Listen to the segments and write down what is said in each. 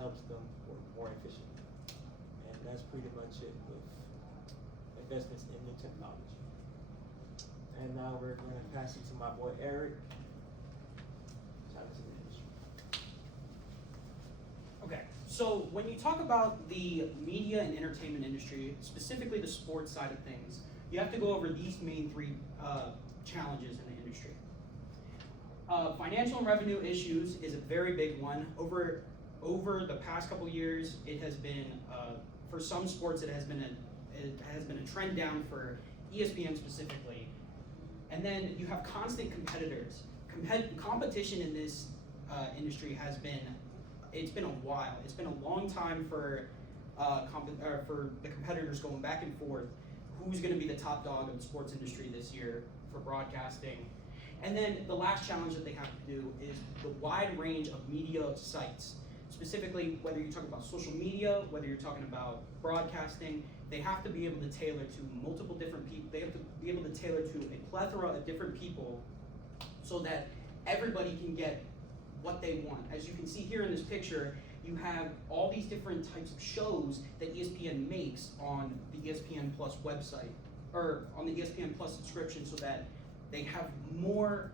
helps them work more efficiently. And that's pretty much it with investments in new technology. And now we're going to pass it to my boy Eric. Shout out to the industry. Okay, so when you talk about the media and entertainment industry, specifically the sports side of things, you have to go over these main three challenges in the industry. Financial and revenue issues is a very big one. Over the past couple years, it has been for some sports it has been a trend down for ESPN specifically. And then you have constant competitors. Competition in this industry has been a while. It's been a long time for the competitors going back and forth. Who's going to be the top dog of the sports industry this year for broadcasting? And then the last challenge that they have to do is the wide range of media sites. Specifically, whether you're talking about social media, whether you're talking about broadcasting, they have to be able to tailor to multiple different people. They have to be able to tailor to a plethora of different people so that everybody can get what they want. As you can see here in this picture, you have all these different types of shows that ESPN makes on the ESPN Plus website, or on the ESPN Plus subscription, so that they have more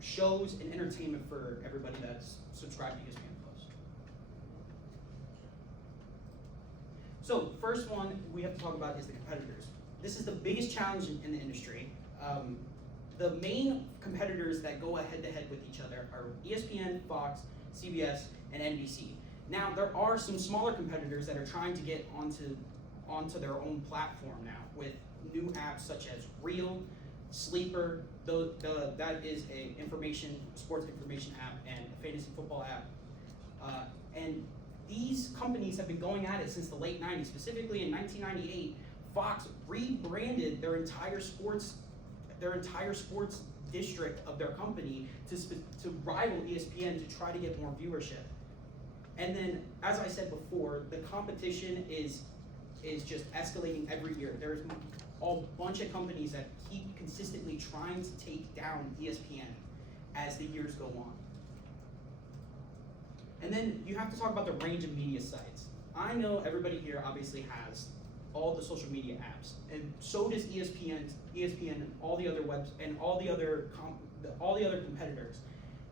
shows and entertainment for everybody that's subscribed to ESPN Plus. So first one we have to talk about is the competitors. This is the biggest challenge in the industry. The main competitors that go head-to-head with each other are ESPN, Fox, CBS, and NBC. Now, there are some smaller competitors that are trying to get onto their own platform now with new apps such as Reel, Sleeper. That is a sports information app, and a fantasy football app. And these companies have been going at it since the late 90s. Specifically in 1998, Fox rebranded their entire sports district of their company to rival ESPN to try to get more viewership. And then, as I said before, the competition is just escalating every year. There's a bunch of companies that keep consistently trying to take down ESPN as the years go on. And then you have to talk about the range of media sites. I know everybody here obviously has all the social media apps, and so does ESPN and all the other webs and all the other competitors.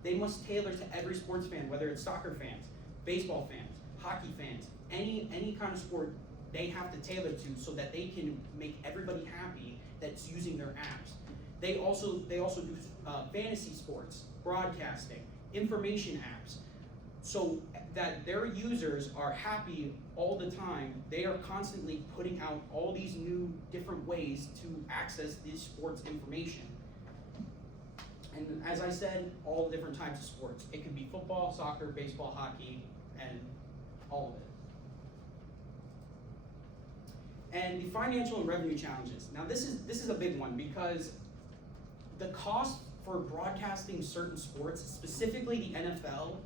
They must tailor to every sports fan, whether it's soccer fans, baseball fans, hockey fans, any kind of sport. They have to tailor to so that they can make everybody happy that's using their apps. They also do fantasy sports, broadcasting, information apps, so that their users are happy all the time. They are constantly putting out all these new different ways to access this sports information. And as I said, all different types of sports. It could be football, soccer, baseball, hockey, and all of it. And the financial and revenue challenges. Now this is a big one, because the cost for broadcasting certain sports, specifically the NFL,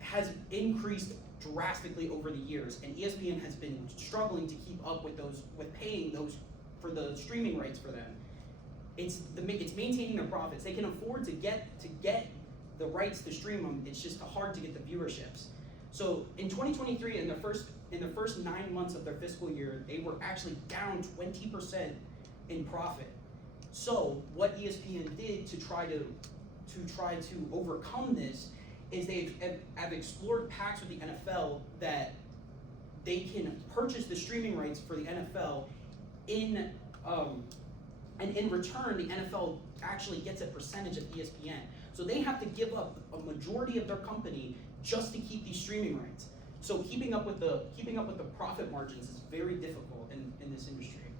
has increased drastically over the years, and ESPN has been struggling to keep up with paying those for the streaming rights for them. It's maintaining their profits. They can afford to get the rights to stream them. It's just hard to get the viewerships. So in 2023, in the first 9 months of their fiscal year, they were actually down 20% in profit. So what ESPN did to try to overcome this is they have explored pacts with the NFL that they can purchase the streaming rights for the NFL and in return, the NFL actually gets a percentage of ESPN. So they have to give up a majority of their company just to keep these streaming rights. So keeping up with the profit margins is very difficult in this industry.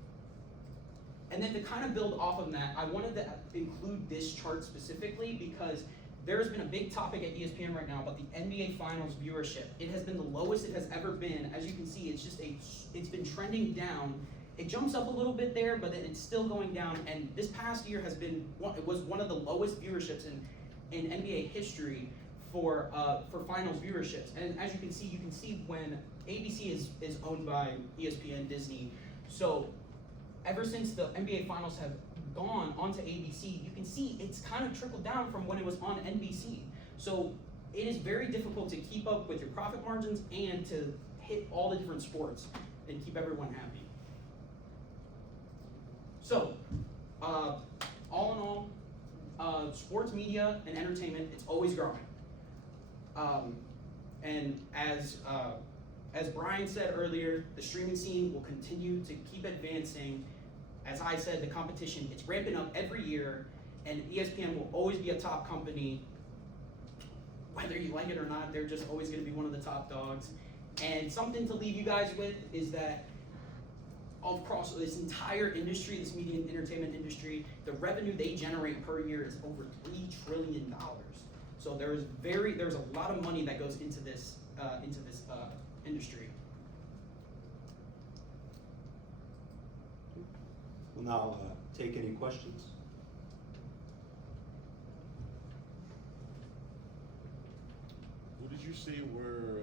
And then to kind of build off of that, I wanted to include this chart specifically because there's been a big topic at ESPN right now about the NBA Finals viewership. It has been the lowest it has ever been. As you can see, it's been trending down. It jumps up a little bit there, but then it's still going down. And this past year it was one of the lowest viewerships in NBA history for finals viewerships. And as you can see when ABC is owned by ESPN Disney. So ever since the NBA Finals have gone onto ABC, you can see it's kind of trickled down from when it was on NBC. So it is very difficult to keep up with your profit margins and to hit all the different sports and keep everyone happy. So, all in all, sports media and entertainment, it's always growing. And as Brian said earlier, the streaming scene will continue to keep advancing. As I said, the competition, it's ramping up every year, and ESPN will always be a top company. Whether you like it or not, they're just always gonna be one of the top dogs. And something to leave you guys with is that across this entire industry, this media and entertainment industry, the revenue they generate per year is over $3 trillion. So there's a lot of money that goes into this industry. We'll now take any questions. What did you say were